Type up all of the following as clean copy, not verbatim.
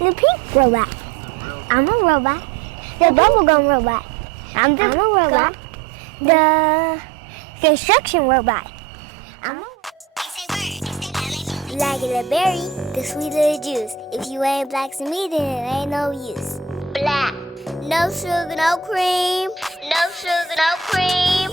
The pink robot. I'm a robot. The bubblegum robot. I'm a robot. The construction robot. I'm a Black and the berry, the sweet little juice. If you ain't black to me, then it ain't no use. Black. No sugar, no cream. No sugar, no cream.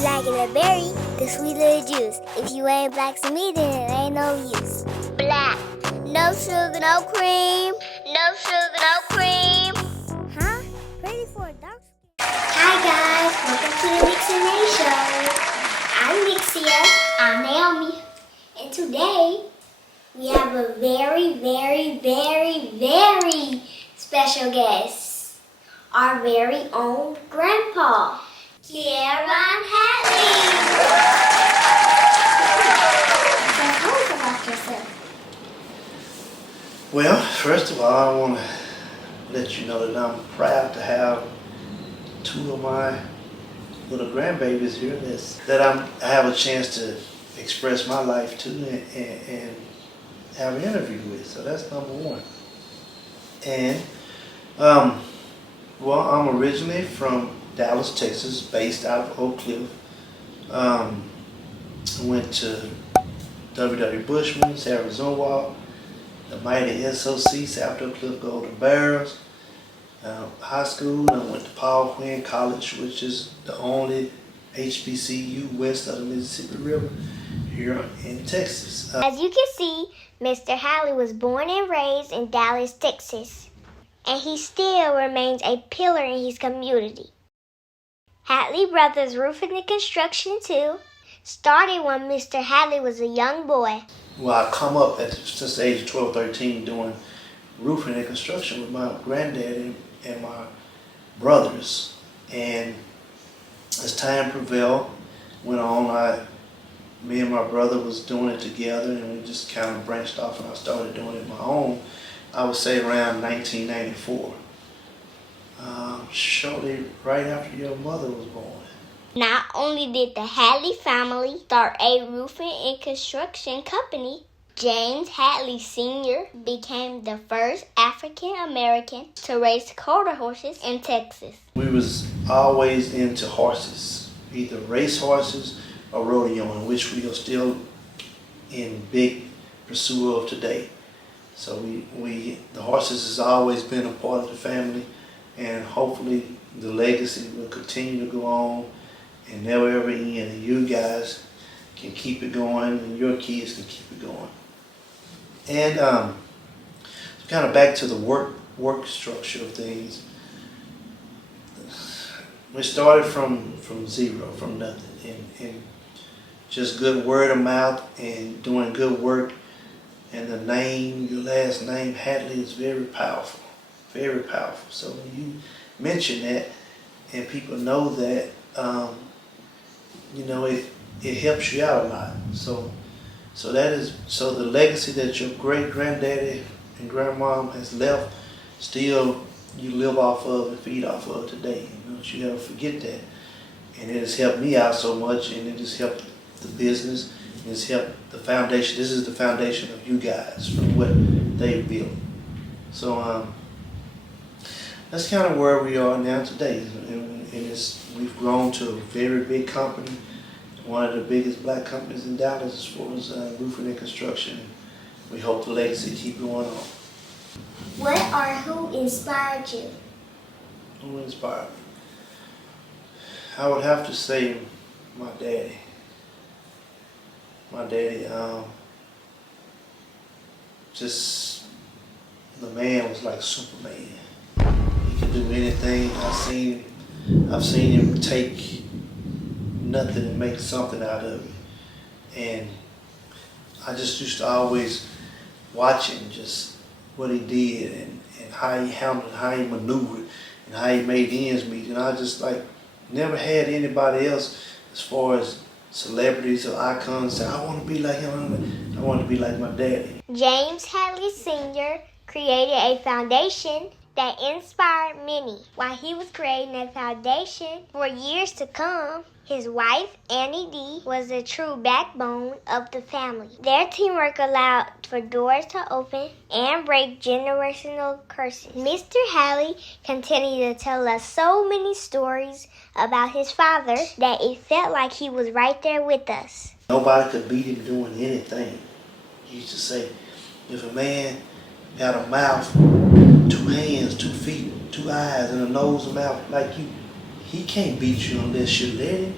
Black and the berry, the sweet little juice. If you ain't black to me, then it ain't no use. Black. No sugar, no cream. No sugar, no cream. Huh? Ready for a dark skin? Hi guys, welcome to the Mix and May Show. I'm Mixia. I'm Naomi. And today, we have a very, very, very, very special guest. Our very own grandpa, Kieran Hatley. So tell us about yourself. Well, first of all, I want to let you know that I'm proud to have two of my little grandbabies here that I have a chance to express my life to and have an interview with. So that's number one. And well, I'm originally from Dallas, Texas, based out of Oak Cliff. I went to W.W. Bushman's, Arizona, the mighty SOC, South Oak Cliff Golden Bears. High school, I went to Paul Quinn College, which is the only HBCU west of the Mississippi River here in Texas. As you can see, Mr. Hatley was born and raised in Dallas, Texas, and he still remains a pillar in his community. Hatley Brothers Roofing and Construction, too, started when Mr. Hatley was a young boy. Well, I come up since the age of 12, 13 doing roofing and construction with my granddad and my brothers. And as time prevailed, went on, me and my brother was doing it together, and we just kind of branched off, and I started doing it my own, I would say around 1994. Shortly right after your mother was born. Not only did the Hatley family start a roofing and construction company, James Hatley Sr. became the first African American to raise quarter horses in Texas. We was always into horses, either race horses or rodeoing, which we are still in big pursuit of today. So the horses has always been a part of the family, and hopefully the legacy will continue to go on and never ever end. And you guys can keep it going, and your kids can keep it going. And kind of back to the work structure of things. We started from zero, from nothing, and just good word of mouth and doing good work. And the name, your last name, Hatley, is very powerful, very powerful. So when you mention that and people know that, it helps you out a lot. So the legacy that your great granddaddy and grandmom has left, still you live off of and feed off of today. Don't you ever forget that. And it has helped me out so much, and it has helped the business. It's helped the foundation. This is the foundation of you guys from what they've built. So that's kind of where we are now today. And we've grown to a very big company, one of the biggest black companies in Dallas as far as roofing and construction. We hope the legacy keep going on. What or who inspired you? Who inspired me? I would have to say my daddy. My daddy, just the man was like Superman. He could do anything. I've seen him take nothing and make something out of it. And I just used to always watch him, just what he did and how he handled, how he maneuvered, and how he made ends meet. And I just never had anybody else as far as celebrities or icons say, I want to be like him, I want to be like my daddy. James Hatley Sr. created a foundation that inspired many while he was creating a foundation for years to come. His wife, Annie D, was the true backbone of the family. Their teamwork allowed for doors to open and break generational curses. Mr. Hatley continued to tell us so many stories about his father that it felt like he was right there with us. Nobody could beat him doing anything. He used to say, if a man got a mouth, 2 hands, 2 feet, 2 eyes, and a nose and mouth like you, he can't beat you unless you let him.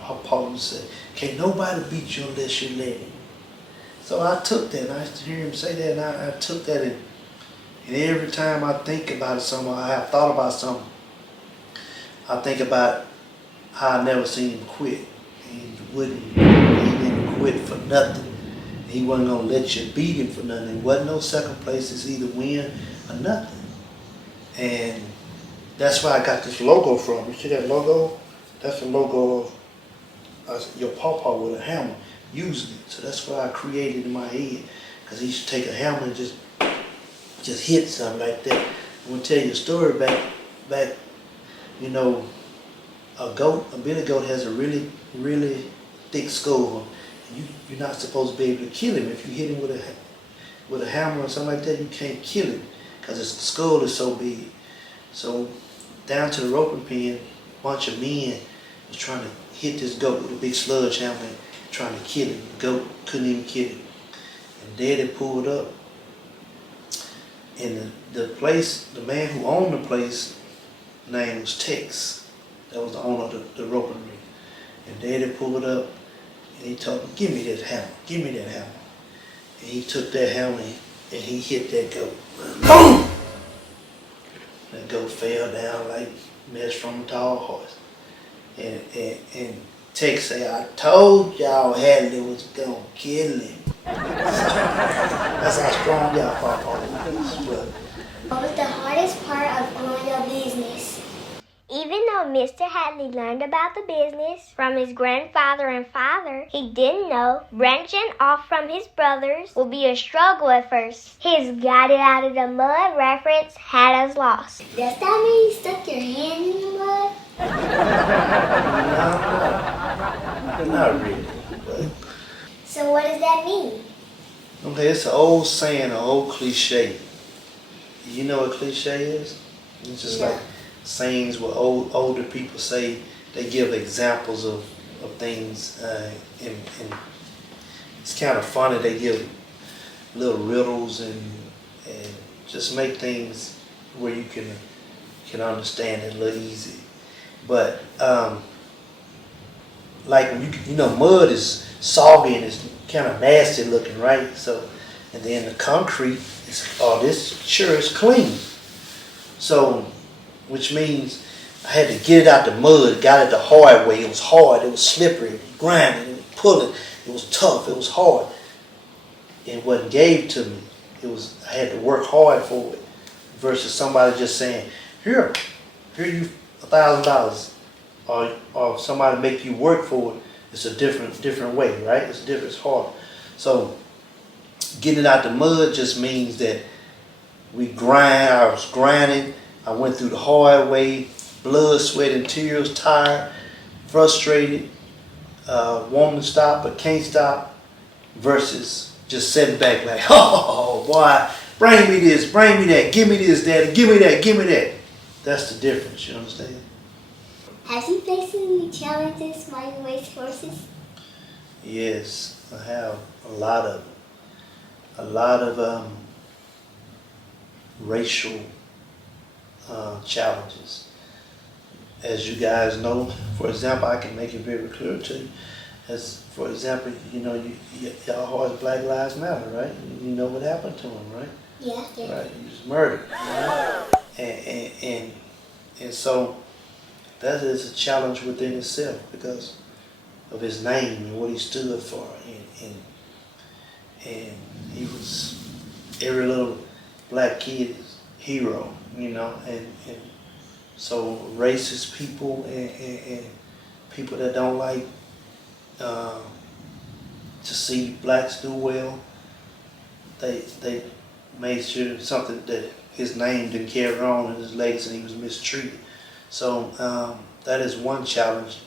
How Paul would say, can't nobody beat you unless you let him. So I took that, and I used to hear him say that, and I took that, and every time I think about something, I have thought about something, I think about how I never seen him quit. He didn't quit for nothing. He wasn't going to let you beat him for nothing. There wasn't no second places, either win or nothing. And that's where I got this logo from. You see that logo? That's the logo of your pawpaw with a hammer using it. So that's what I created in my head. Because he used to take a hammer and just hit something like that. I'm going to tell you a story back, you know, a billy goat has a really, really thick skull. You're not supposed to be able to kill him. If you hit him with a hammer or something like that, you can't kill him because his skull is so big. So down to the roping pen, a bunch of men was trying to hit this goat with a big sludge hammer, trying to kill him. The goat couldn't even kill him. And Daddy pulled up. And the man who owned the place, name was Tex. That was the owner of the roping ring. And Daddy pulled up and he told him, give me that hammer, give me that hammer. And he took that hammer and he hit that goat. Boom! That goat fell down like mess from a tall horse. And Tex said, I told y'all Hatley was gonna kill him. That's how strong y'all pawpaw was. What was the hardest part of growing your business? Even though Mr. Hatley learned about the business from his grandfather and father, he didn't know branching off from his brothers would be a struggle at first. His got it out of the mud reference had us lost. Does that mean you stuck your hand in the mud? No, not really. But so what does that mean? okay, it's an old saying, an old cliche. You know what cliche is? It's just like sayings what older people say. They give examples of things, and it's kind of funny. They give little riddles and just make things where you can understand it a little easy. But like when you know mud is soggy and it's kind of nasty looking, right? So and then the concrete is this sure is clean. So which means I had to get it out the mud, got it the hard way. It was hard, it was slippery, it was grinding, it was pulling, it was tough, it was hard. It wasn't gave to me. I had to work hard for it. Versus somebody just saying, here you $1,000, or somebody make you work for it. It's a different way, right? It's hard. So getting it out the mud just means that I was grinding. I went through the hard way, blood, sweat, and tears, tired, frustrated, wanting to stop but can't stop, versus just sitting back like, oh boy, bring me this, bring me that, give me this, daddy, give me that, give me that. That's the difference, you understand? Have you faced any challenges while you race horses? Yes, I have a lot of racial challenges. As you guys know, for example, I can make it very clear to you. As for example, you know, y'all horse Black Lives Matter, right? You know what happened to him, right? Yeah. Right, he was murdered. Right? And so that is a challenge within itself because of his name and what he stood for, and he was every little black kid's hero, you know, and so racist people and people that don't like to see blacks do well, they made sure something that his name didn't carry on in his legacy and he was mistreated. So that is one challenge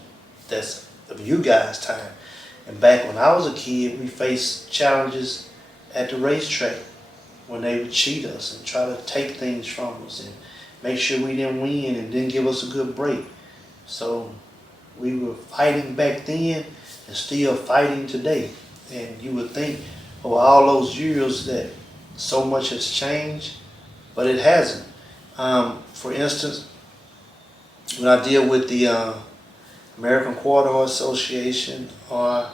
that's of you guys' time. And back when I was a kid, we faced challenges at the racetrack when they would cheat us and try to take things from us and make sure we didn't win and didn't give us a good break. So we were fighting back then and still fighting today. And you would think over all those years that so much has changed, but it hasn't. For instance, when I deal with the American Quarter Horse Association or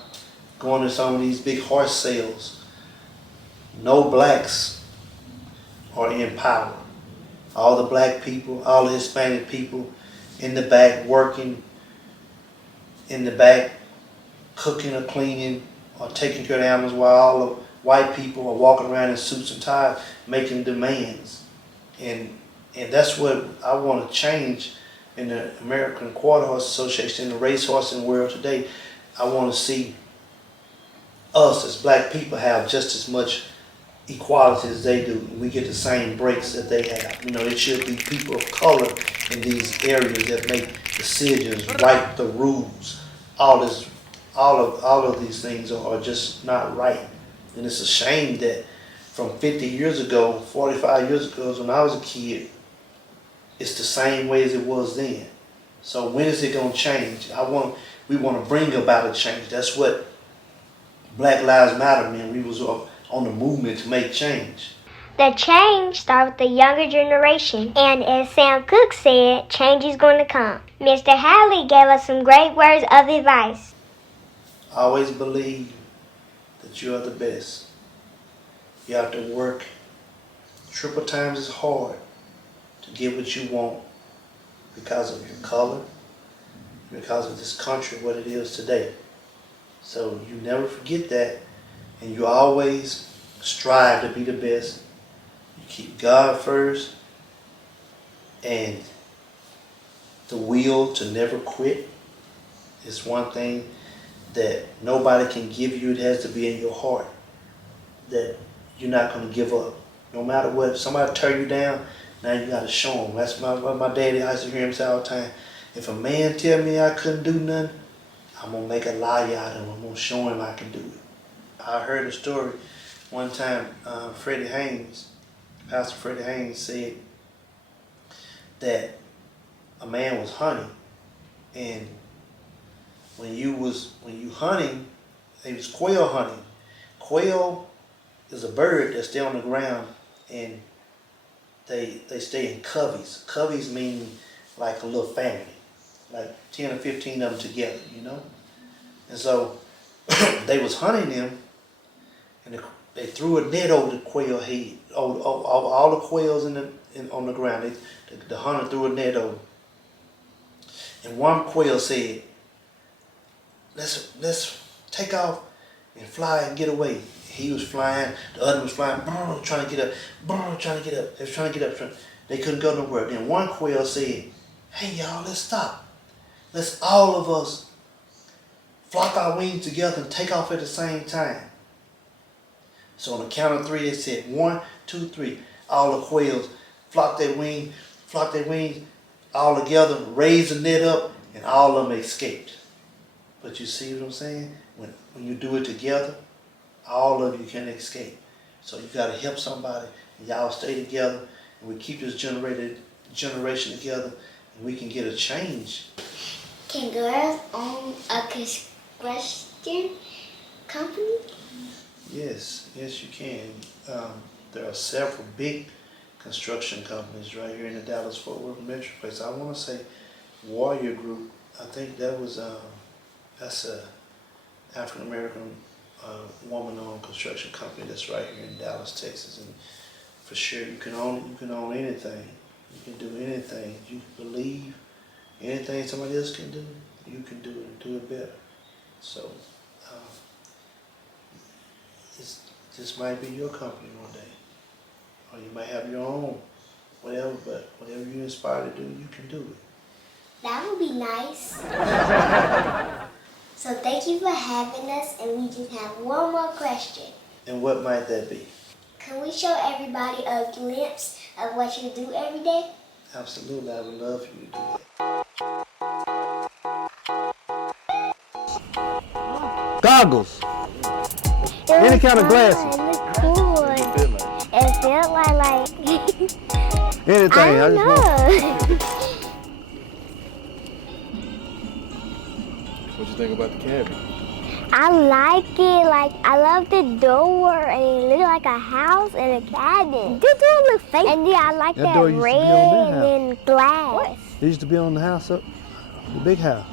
going to some of these big horse sales, no blacks are in power. All the black people, all the Hispanic people in the back working, in the back cooking or cleaning or taking care of the animals, while all the white people are walking around in suits and ties making demands. And that's what I want to change in the American Quarter Horse Association, in the racehorsing world today. I want to see us as black people have just as much equality as they do. We get the same breaks that they have. You know, it should be people of color in these areas that make decisions, write the rules. All of these things are just not right. And it's a shame that from 50 years ago, 45 years ago, when I was a kid, it's the same way as it was then. So when is it going to change? We want to bring about a change. That's what Black Lives Matter meant. We was on the movement to make change. The change starts with the younger generation. And as Sam Cooke said, change is going to come. Mr. Hatley gave us some great words of advice. Always believe that you are the best. You have to work triple times as hard to get what you want because of your color, because of this country, what it is today. So you never forget that, and you always strive to be the best. You keep God first, and the will to never quit is one thing that nobody can give you. It has to be in your heart that you're not going to give up. No matter what, if somebody tear you down, now you got to show them. That's what my daddy, I used to hear him say all the time. If a man tell me I couldn't do nothing, I'm going to make a lie out of him. I'm going to show him I can do it. I heard a story one time, Pastor Freddie Haynes said that a man was hunting, and when you hunting, he was quail hunting. Quail is a bird that stay on the ground, and they stay in coveys. Coveys mean like a little family, like 10 or 15 of them together, you know? And so they was hunting them, and they threw a net over the quail head, all the quails on the ground. The hunter threw a net over. And one quail said, let's take off and fly and get away. He was flying, the other was flying, trying to get up, trying to get up. They was trying to get up. They couldn't go nowhere. Then one quail said, hey y'all, let's stop. Let's all of us flock our wings together and take off at the same time. So on the count of 3, they said 1, 2, 3. All the quails flock their wings all together, raise the net up, and all of them escaped. But you see what I'm saying? When you do it together, all of you can escape. So you got to help somebody, and y'all stay together, and we keep this generation together, and we can get a change. Can girls own a construction company? Yes, you can. There are several big construction companies right here in the Dallas-Fort Worth Metroplex. I want to say Warrior Group. I think that's a African American woman-owned construction company that's right here in Dallas, Texas. And for sure, you can own anything. You can do anything. You believe anything somebody else can do, you can do it and do it better. So this might be your company one day, or you might have your own, whatever. But whatever you're inspired to do, you can do it. That would be nice. So thank you for having us, and we just have one more question. And what might that be? Can we show everybody a glimpse of what you do every day? Absolutely, I would love for you to do that. Goggles. Any kind of glasses. It looked cool. It felt like Anything. I don't know. What you think about the cabin? I like it. Like, I love the door, and it looks like a house and a cabin. The door looks fake. And then I like that door used to be on red that and then glass. What? It used to be on the house up, the big house.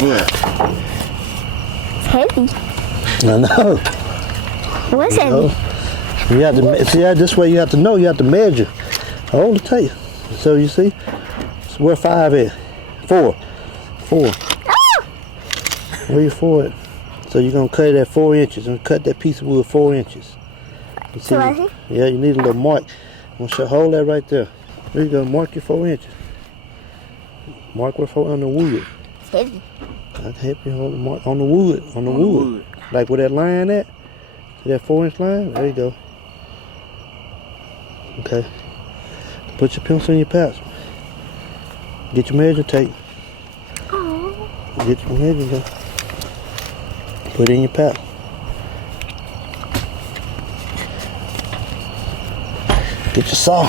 What? It's heavy. I know. What's heavy? You have to see this way. You have to know. You have to measure. Hold it tight. So you see, so where 5 is? 4. Ah! Where you 4 at? So you're gonna cut it at 4 inches and cut that piece of wood 4 inches. You see? So I see? Yeah, you need a little mark. I'm gonna hold that right there. There you go. Mark your 4 inches. Mark where 4 on the wood. It's heavy. I can help you hold the mark on the wood. On the wood. Like where that line at? See that 4-inch line? There you go. Okay. Put your pencil in your pouch. Get your measure tape. Oh. Get your measure tape. Put it in your pouch. Get your saw.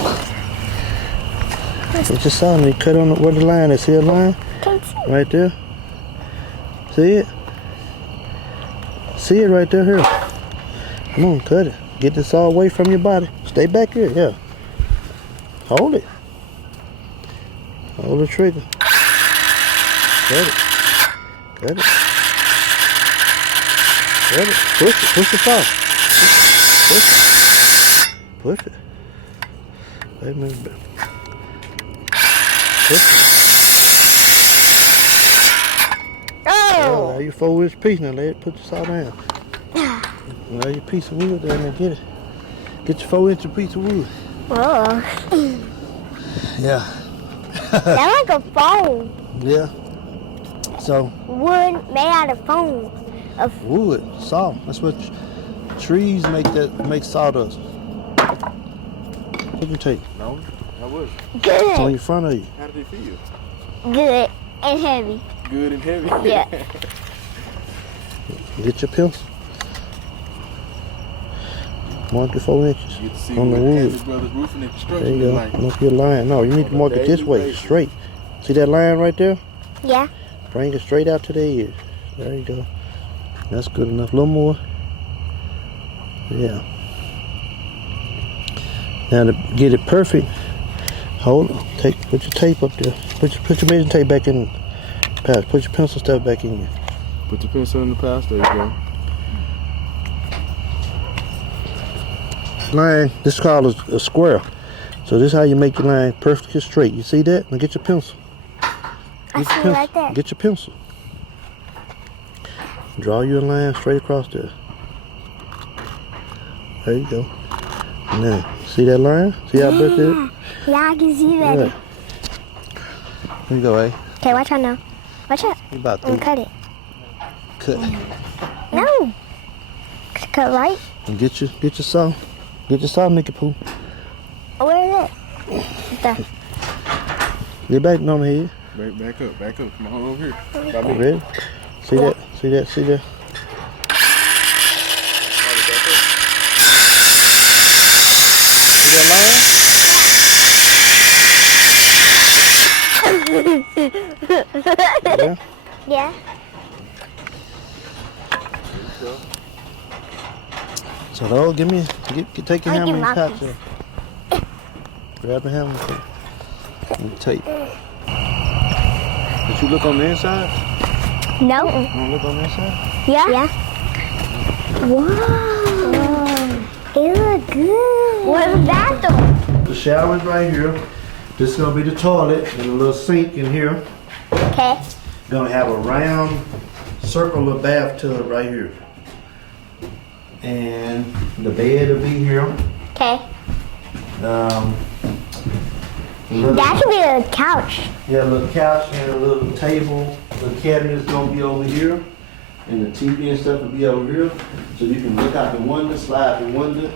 Get your saw and you cut on where the line is. See that line? Can't see. Right there. See it? See it right there here. Come on, cut it. Get this all away from your body. Stay back here, yeah. Hold it. Hold the trigger. Cut it. Cut it. Cut it. Push it. Push it off. Push it. Push it. Wait a minute. Push it. Oh! Now you 4-inch piece now. Let it put your saw down. Now your piece of wood down there. Get it. Get your 4-inch piece of wood. Oh. Yeah. That's like a phone. Yeah. So Wood made out of foam. wood, saw. That's what trees make sawdust. What you take? No, how was it? It's on Good. your front of you. How did it feel? Good and heavy. Good and heavy? Yeah. Get your pencil. Mark your 4 inches You get to see on the what wood. Hatley Brothers roofing and There construction you is go. like. Mark your line. No, you need to On a mark it this daily way, basis. straight. See that line right there? Yeah. Bring it straight out to the edge. There you go. That's good enough. A little more. Yeah. Now to get it perfect, hold on. Put your tape up there. Put your measuring tape back in the pouch. Put your pencil stuff back in here. Put the pencil in the pouch. There you go. Line, this is called a square. So this is how you make your line perfectly straight. You see that? Now get your pencil. I see it right there. Get your pencil. Draw your line straight across there. There you go. Now, see that line? See how big it is? Yeah, I can see that. Yeah. Here you go, eh? Okay, watch out now. Watch out. You about And to cut it. cut. No. Cut right. And get your saw. Get your saw, Nicky Poo. Where is it? There. Get back on the head. Back up, back up. Come on over here. By me. Ready? See that? See that? See that? See that line? Yeah. Yeah. So those, take your I'll hammer give and my patch piece. it. Grab the hammer and tape. Did you look on the inside? No. You want to look on the inside? Yeah. Yeah. Wow. It look good. Where's the bathroom? The shower's right here. This is gonna be the toilet and a little sink in here. Okay. Gonna have a round circular bathtub right here. And the bed will be here. Okay. That should be a couch. Yeah, a little couch and a little table. The cabinet is gonna be over here, and the TV and stuff will be over here. So you can look out the window, slide the window,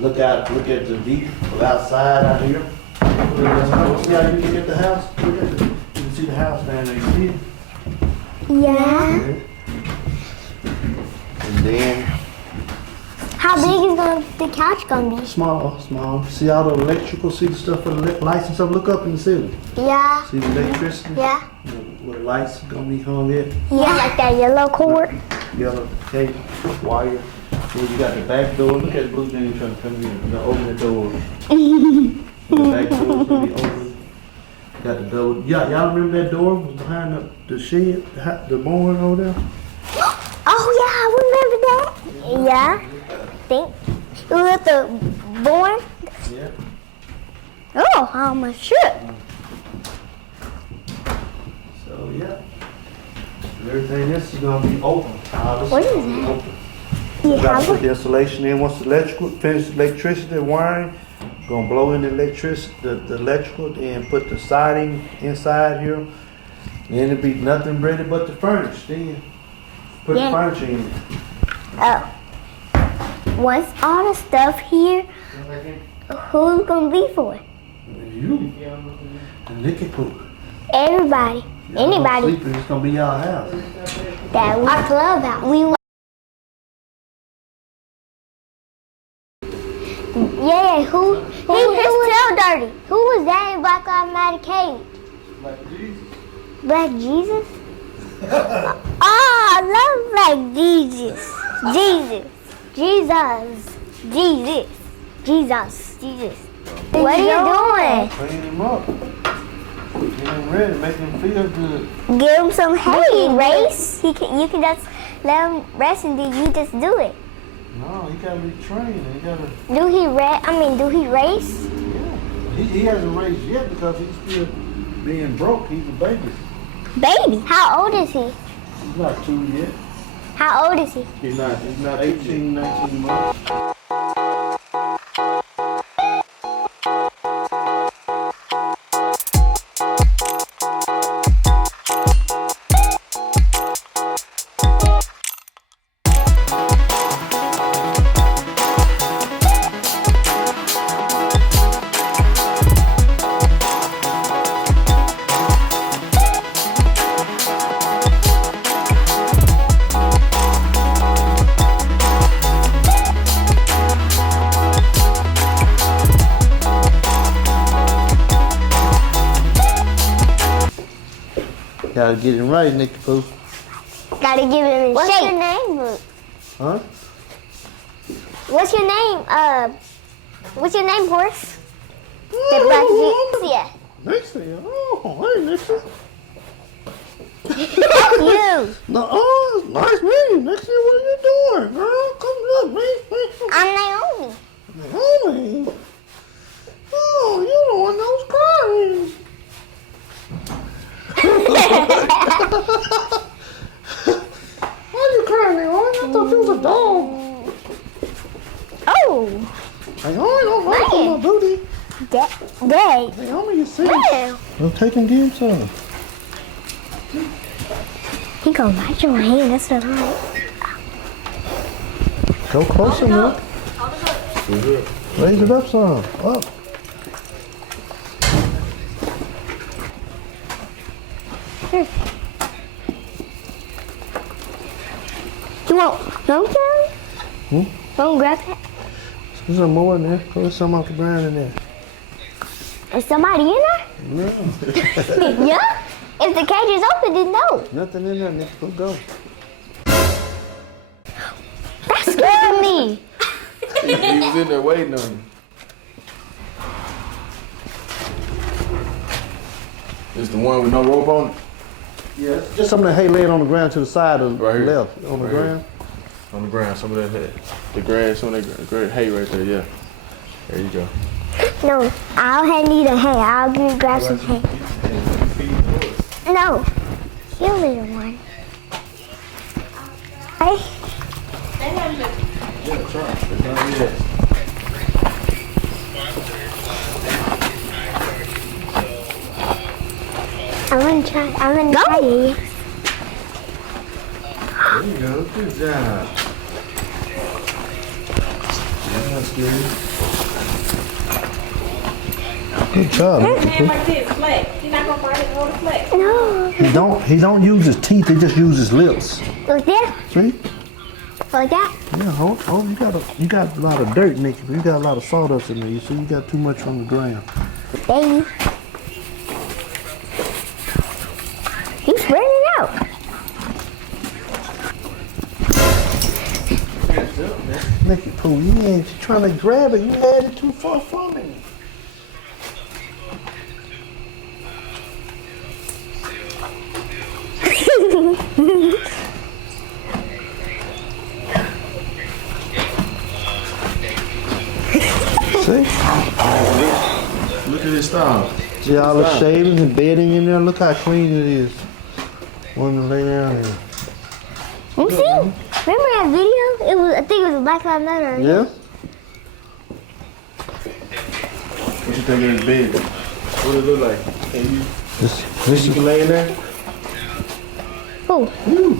look at the view of outside out here. See how you can get the house? Look at it. You can see the house down there. You see it? Yeah. And then How big is the couch gonna be? small. See all the electrical, see the stuff for the lights and stuff. Look up in the ceiling. Yeah. See the electricity? Yeah. Where the lights gonna be hung at. Yeah, like that yellow cord. Yellow tape, wire. Then you got the back door. Look at the blue thing trying to come in. You gotta open the door. The back door's gonna be open. Got the door. Yeah, y'all remember that door was behind the shed, the barn over there? Oh yeah, I remember that. Yeah. Think. It was at the barn. Yeah. Oh, I almost shook. So yeah. Everything else is gonna be open. All this What is is gonna be that? open. You Got to have put it? the insulation in. Once the finish the electricity wiring, gonna blow in the electrical, and put the siding inside here. Then it'll be nothing ready but the furniture. Then put Yeah. the furniture in. Oh. Once all the stuff here, who's gonna be for it? You, the liquor poop. Everybody. Anybody Sleeping, it's gonna be y'all house. that we club out. Yeah, who his tail dirty? Who was that in Black Lives Matter cage? Black Jesus? Oh, I love Black Jesus. Jesus. What are you doing? Clean him up. Get him ready, make him feel good. Give him some hay, race. You can just let him rest and then you just do it. No, he gotta be trained. He gotta. Do he race? Yeah. He hasn't raised yet because he's still being broke. He's a baby. Baby, how old is he? He's not 2 yet. How old is he? He's not 18, 19 months. Gotta get him right, Nicky Poo. Gotta give him his What's your name, Luke? Huh? What's your name, horse? The Black Jesus? Yeah. Nixie. Oh, hey, Nixie. You. No, oh, nice meeting you, Nixie. What are you doing, girl? Come look, man. I'm Naomi. Naomi. Oh, you don't want those crying. Why are you crying, Naomi? I thought you was a dog. Oh. Naomi, don't run from my booty. Dad. Naomi, you see? Yeah. Well, take and give him some. He gonna bite your hand. That's what I like. Go closer, look. Raise it up some. Up. You want Carrie? Hmm? Want to grab that? There's some more in there. Put some off the ground in there. Is somebody in there? No. Yeah? If the cage is open, then no. Nothing in there, Nick. Go. That scared me. He was in there waiting on you. It's the one with no rope on it? Yeah, just some of the hay laying on the ground to the side of Right the here. left. On the Right ground. Here. On the ground, some of that hay. The grass, some of that hay right there, yeah. There you go. No, I'll need a hay. I'll grab some hay. No, you little one. Hey, Yeah, try. It's not yet. I'm gonna try it. There you go. Good job. That's good. Good job. His hand like this, flat. He's not gonna bite it, hold it flat. No. He don't use his teeth, he just uses his lips. Like that? See? Like that? Yeah, hold, you got a lot of dirt, Nikki. You got a lot of sawdust in there. You see, you got too much from the ground. Baby. He's spreading it out. Nikki Pooh, you ain't trying to grab it. You had it too far from it. See? Look at his style. See all the shavings and bedding in there? Look how clean it is. One to lay down in. You see? Remember that video? I think it was a Black Cowboy. Yeah? What you think of his bed? What it look like? Can you, This you can lay in there? Oh, yeah.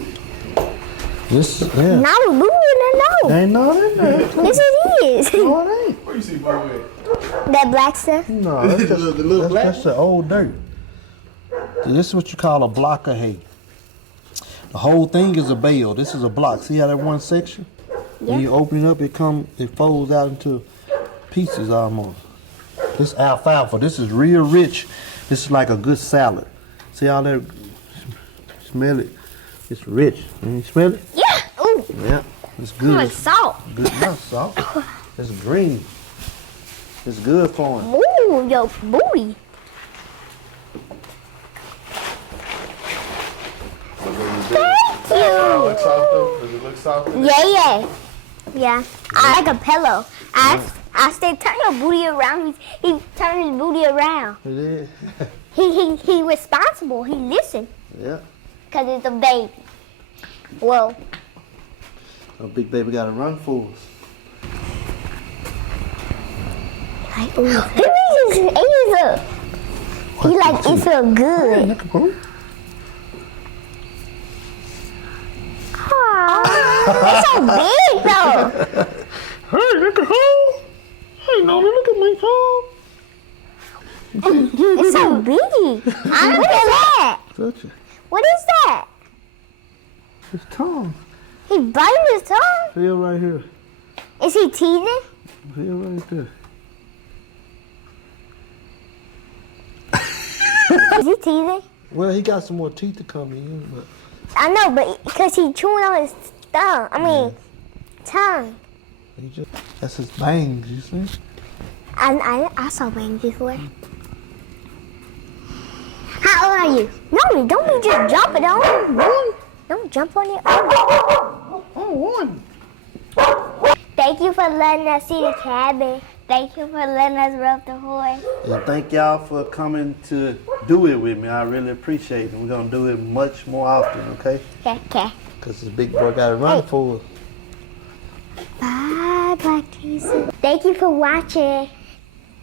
now we're moving it now. Ain't no in there. Yes, it is. No, it ain't. Where you see Bo at? That black stuff. No, that's just, The little black that's the old dirt. See, this is what you call a block of hay. The whole thing is a bale. This is a block. See how that one section? When you open it up, it folds out into pieces almost. This alfalfa, this is real rich. This is like a good salad. See how that, smell it? It's rich. Can you smell it? Yeah. Ooh, Yeah, it's too good. much salt. Good, not salt. It's green. It's good for him. Ooh, yo, booty. Thank you. Look soft though? Does it look soft? Yeah. I like a pillow. I say turn your booty around. He turned his booty around. It is. He responsible. He listen. Yeah. Cause it's a baby. Well, A big baby got to run for us. like ooh. He reaches his ears up. He like it feel good. Look at him. Aww, it's so big though. Hey, look at home. Hey, no, look at my home. It's so big. I don't feel that. Touch it. What is that? His tongue. He biting his tongue. Feel right here. Is he teething? Feel right there. Is he teething? Well, he got some more teeth to come in, but I know, but because he chewing on his tongue. Tongue. he just, that's his bangs, you see? I saw bangs before. How old are you? No, don't be just jumping on him. Don't jump on it. One. Thank you for letting us see the cabin. Thank you for letting us rub the horse. And thank y'all for coming to do it with me. I really appreciate it. We're going to do it much more often, okay? Okay. Because this big boy got to run for us. Bye, Black Jesus. Thank you for watching.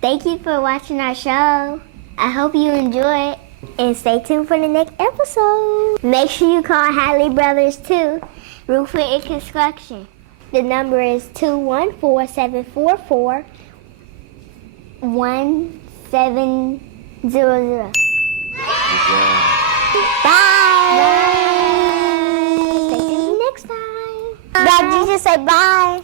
Thank you for watching our show. I hope you enjoy it. And stay tuned for the next episode. Make sure you call Hatley Brothers too. Roofing and Construction. The number is 214-744-1700. Bye. Stay tuned next time. Black Jesus say bye.